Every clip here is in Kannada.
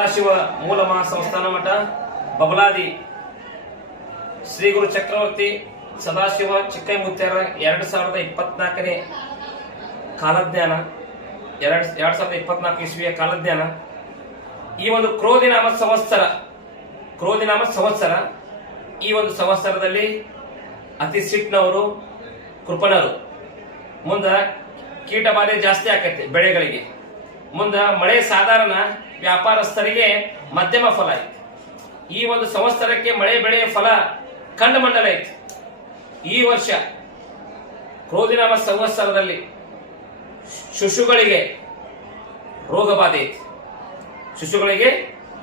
ಸದಾಶಿವ ಮೂಲ ಮಹಾಸಂಸ್ಥಾನ ಮಠ, ಬಬಲಾದಿ ಶ್ರೀ ಗುರು ಚಕ್ರವರ್ತಿ ಸದಾಶಿವ ಚಿಕ್ಕೈಮುತ್ಯಾರ ಎರಡು ಸಾವಿರದ ಇಪ್ಪತ್ನಾಲ್ಕನೇ ಕಾಲಜ್ಞಾನ, ಎರಡು ಎರಡು ಸಾವಿರದ ಇಪ್ಪತ್ನಾಲ್ಕು ಇಸ್ವಿಯ ಕಾಲಜ್ಞಾನ. ಈ ಒಂದು ಕ್ರೋಧಿನಾಮ ಸಂವತ್ಸರ ಕ್ರೋಧಿನಾಮ ಸಂವತ್ಸರ ಈ ಒಂದು ಸಂವತ್ಸರದಲ್ಲಿ ಅತಿ ಸಿಟ್ನವರು, ಕೃಪಣರು. ಮುಂದ ಕೀಟ ಬಾಧೆ ಜಾಸ್ತಿ ಆಕೈತಿ ಬೆಳೆಗಳಿಗೆ. ಮುಂದ ಮಳೆ ಸಾಧಾರಣ ವ್ಯಾಪಾರಸ್ಥರಿಗೆ ಮಧ್ಯಮ ಫಲ ಐತಿ. ಈ ಒಂದು ಸಂವತ್ಸರಕ್ಕೆ ಮಳೆ ಬೆಳೆಯ ಫಲ ಕಂಡು ಮಂಡಲ ಐತಿ. ಈ ವರ್ಷ ಕ್ರೋಧಿನಾಮ ಸಂವತ್ಸರದಲ್ಲಿ ಶಿಶುಗಳಿಗೆ ರೋಗ ಬಾಧೆ ಐತಿ. ಶಿಶುಗಳಿಗೆ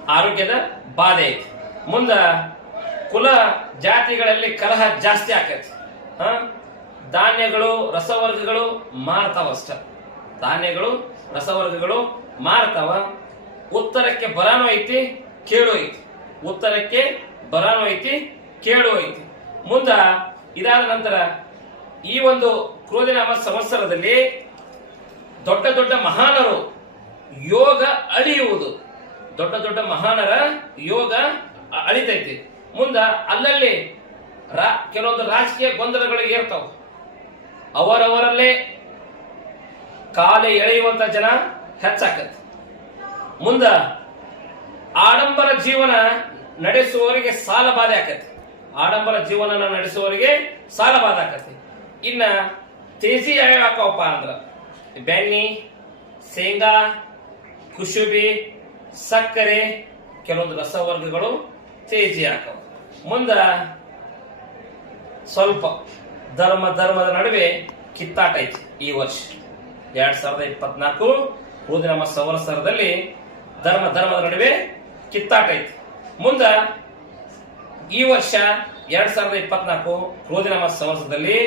ಆರೋಗ್ಯದ ಬಾಧೆ ಐತಿ. ಮುಂದ ಕುಲ ಜಾತಿಗಳಲ್ಲಿ ಕಲಹ ಜಾಸ್ತಿ ಆಕೈತಿ? ಧಾನ್ಯಗಳು, ರಸವರ್ಗಗಳು ಮಾರ್ತಾವ ಅಷ್ಟ. ಧಾನ್ಯಗಳು, ರಸವರ್ಗಗಳು ಮಾರ್ತವ. ಉತ್ತರಕ್ಕೆ ಬರಾನು ಐತಿ, ಕೇಳು ಐತಿ. ಉತ್ತರಕ್ಕೆ ಬರಾನು ಐತಿ, ಕೇಳು ಐತಿ. ಮುಂದ ಇದಾದ ನಂತರ ಈ ಒಂದು ಕ್ರೋಧಿನಾಮ ಸಂವತ್ಸರದಲ್ಲಿ ದೊಡ್ಡ ದೊಡ್ಡ ಮಹಾನರು ಯೋಗ ಅಳಿಯುವುದು. ದೊಡ್ಡ ದೊಡ್ಡ ಮಹಾನರ ಯೋಗ ಅಳಿತೈತಿ. ಮುಂದ ಅಲ್ಲಲ್ಲಿ ರಾ ಕೆಲವೊಂದು ರಾಜಕೀಯ ಗೊಂದಲಗಳು ಏರ್ತಾವ. ಅವರವರಲ್ಲೇ ಕಾಲೆ ಎಳೆಯುವಂತ ಜನ ಹೆಚ್ಚಾಕತ್ ಮುಂದ ಆಡಂಬರ ಜೀವನ ನಡೆಸುವವರಿಗೆ ಸಾಲ ಬಾಧೆ ಆಕತಿ ಆಡಂಬರ ಜೀವನ ನಡೆಸುವವರಿಗೆ ಸಾಲ ಬಾಧೆ ಆಕತಿ ಇನ್ನ ತೇಜಿ ಯಾವ್ಯಾವ ಅಂದ್ರ ಬೆಣ್ಣಿ, ಶೇಂಗಾ ಕುಸುಬಿ ಸಕ್ಕರೆ, ಕೆಲವೊಂದು ರಸವರ್ಗಗಳು ತೇಜಿ ಹಾಕವು. ಮುಂದ ಸ್ವಲ್ಪ ಧರ್ಮ ಧರ್ಮದ ನಡುವೆ ಕಿತ್ತಾಟ ಐತಿ ಈ ವರ್ಷ. ಎರಡ್ ಸಾವಿರದ ಇಪ್ಪತ್ನಾಲ್ಕು ಹೂದಿನಮ್ಮ ಸಂವತ್ಸರದಲ್ಲಿ ಧರ್ಮ, ಧರ್ಮದ ನಡುವೆ ಕಿತ್ತಾಟ ಐತಿ ಮುಂದ ಈ ವರ್ಷ ಎರಡ್ ಸಾವಿರದ ಇಪ್ಪತ್ನಾಲ್ಕು ಕ್ರೋಧಿನಾಮ ಸಂವತ್ಸರದಲ್ಲಿ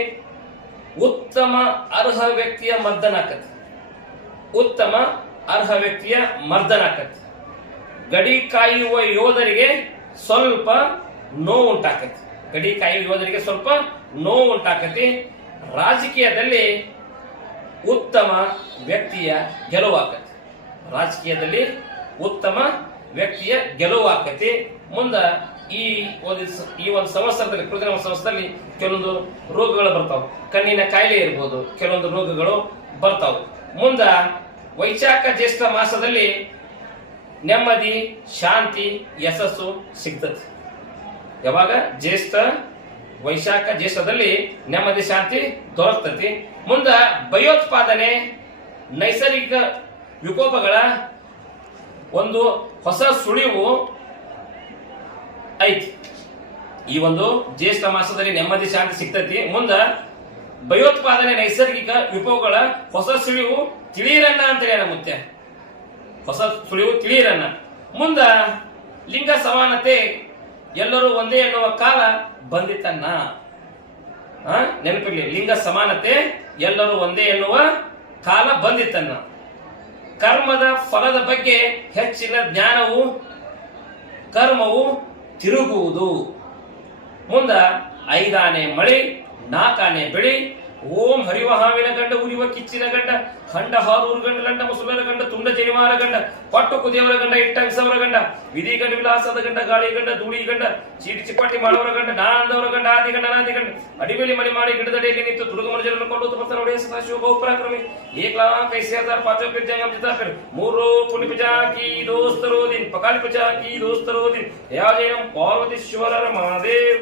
ಉತ್ತಮ ಅರ್ಹ ವ್ಯಕ್ತಿಯ ಮರ್ದನ ಆಕತಿ. ಉತ್ತಮ ಅರ್ಹ ವ್ಯಕ್ತಿಯ ಮರ್ದನ ಆಕತಿ. ಗಡಿ ಕಾಯುವ ಯೋಧರಿಗೆ ಸ್ವಲ್ಪ ನೋವು ಉಂಟಾಕತಿ. ಗಡಿ ಕಾಯುವ ಯೋಧರಿಗೆ ಸ್ವಲ್ಪ ನೋವು ಉಂಟಾಕತಿ. ರಾಜಕೀಯದಲ್ಲಿ ಉತ್ತಮ ವ್ಯಕ್ತಿಯ ಗೆಲುವಾಕತಿ ರಾಜಕೀಯದಲ್ಲಿ ಉತ್ತಮ ವ್ಯಕ್ತಿಯ ಗೆಲುವಾಕತಿ ಮುಂದ ಈ ಒಂದು ಈ ಒಂದು ಸಂವತ್ಸರದಲ್ಲಿ ಕೃತಜ್ಞ ಸಂವತ್ಸರದಲ್ಲಿ ಕೆಲವೊಂದು ರೋಗಗಳು ಬರ್ತಾವೆ. ಕಣ್ಣಿನ ಕಾಯಿಲೆ ಇರ್ಬೋದು, ಕೆಲವೊಂದು ರೋಗಗಳು ಬರ್ತಾವ. ಮುಂದ ವೈಶಾಖ ಜ್ಯೇಷ್ಠ ಮಾಸದಲ್ಲಿ ನೆಮ್ಮದಿ, ಶಾಂತಿ, ಯಶಸ್ಸು ಸಿಗ್ತದೆ. ಯಾವಾಗ? ಜ್ಯೇಷ್ಠ ವೈಶಾಖ ಜ್ಯೇಷ್ಠದಲ್ಲಿ ನೆಮ್ಮದಿ ಶಾಂತಿ ದೊರಕ್ತತಿ. ಮುಂದ ಭಯೋತ್ಪಾದನೆ, ನೈಸರ್ಗಿಕ ವಿಕೋಪಗಳ ಒಂದು ಹೊಸ ಸುಳಿವು ಐತಿ. ಈ ಒಂದು ಜ್ಯೇಷ್ಠ ಮಾಸದಲ್ಲಿ ನೆಮ್ಮದಿ ಶಾಂತಿ ಸಿಗ್ತತಿ. ಮುಂದ ಭಯೋತ್ಪಾದನೆ, ನೈಸರ್ಗಿಕ ವಿಕೋಪಗಳ ಹೊಸ ಸುಳಿವು ತಿಳಿಯರನ್ನ ಅಂತ ಹೇಳ ಹೊಸ ಸುಳಿವು ತಿಳಿಯರನ್ನ ಮುಂದ ಲಿಂಗ ಸಮಾನತೆ ಎಲ್ಲರೂ ಒಂದೇ ಎನ್ನುವ ಕಾಲ ಬಂದಿತನ್ನ ಆ, ನೆನಪಿರ್ಲಿ ಲಿಂಗ ಸಮಾನತೆ ಎಲ್ಲರೂ ಒಂದೇ ಎನ್ನುವ ಕಾಲ ಬಂದಿತನ್ನ ಕರ್ಮದ ಫಲದ ಬಗ್ಗೆ ಹೆಚ್ಚಿನ ಜ್ಞಾನವು ಕರ್ಮವು ತಿರುಗುವುದು. ಮುಂದ ಐದಾನೆ ಮಳಿ ನಾಲ್ಕಾನೆ ಬೆಳಿ ಓಂ ಹರಿವ ಹಾವಿನ ಗಂಡ, ಉರಿವ ಕಿಚ್ಚಿನ ಗಂಡ, ಹಂಡ ಹಾರೂರು ಗಂಡ, ಲಂಡ ಮುಸುಲರ ಗಂಡ, ತುಂಡ ಜನಿವಾರ ಗಂಡ ಪಟ್ಟು ಕುದಿಯವರ ಗಂಡ, ಇಟ್ಟಂಸವರ ಗಂಡ ವಿಧಿ ಗಂಡ ವಿಲಾಸದ ಗಂಡ, ಗಾಳಿ ಗಂಡ, ಧೂಳಿ ಗಂಡ, ಚೀಟಿ ಚಿಪಾಟಿ ಮಾಡುವ ಗಂಡ, ನಾನಂದವರ ಗಂಡ, ಆದಿ ಗಂಡ ನಾದಿ ಗಂಡ, ಅಡಿಬೇಲಿ ಮಳಿ ಮಾಡಿ ಗಿಡದಡಿಯಲ್ಲಿ ನಿಂತು ತುಡುಗಮರ ಜನರನ್ನು ಕೊಂಡು ತುಪತ್ತ ನೋಡಿ ಸದಾಶಿವ ಬಹುಪರಾಕ್ರಮಿ ಏಕ್ಲಾ ಕೈಸೆ ಹಜಾರ್ ಪಾಚೋ ಪಿರ್ ಜಂಗಮ್ ಜಿತಾ ಪಿರ್ ಮೂರು ಪುಣ್ಯ ಪಿಜಾ ಕಿ ದೋಸ್ತರೋ ದಿನ್, ಪಕಾಲಿ ಪಿಜಾ ಕಿ ದೋಸ್ತರೋ ದಿನ್. ಯಾವ ಜೈನಂ ಪಾರ್ವತೀಶ್ವರರ ಮಹಾದೇವ್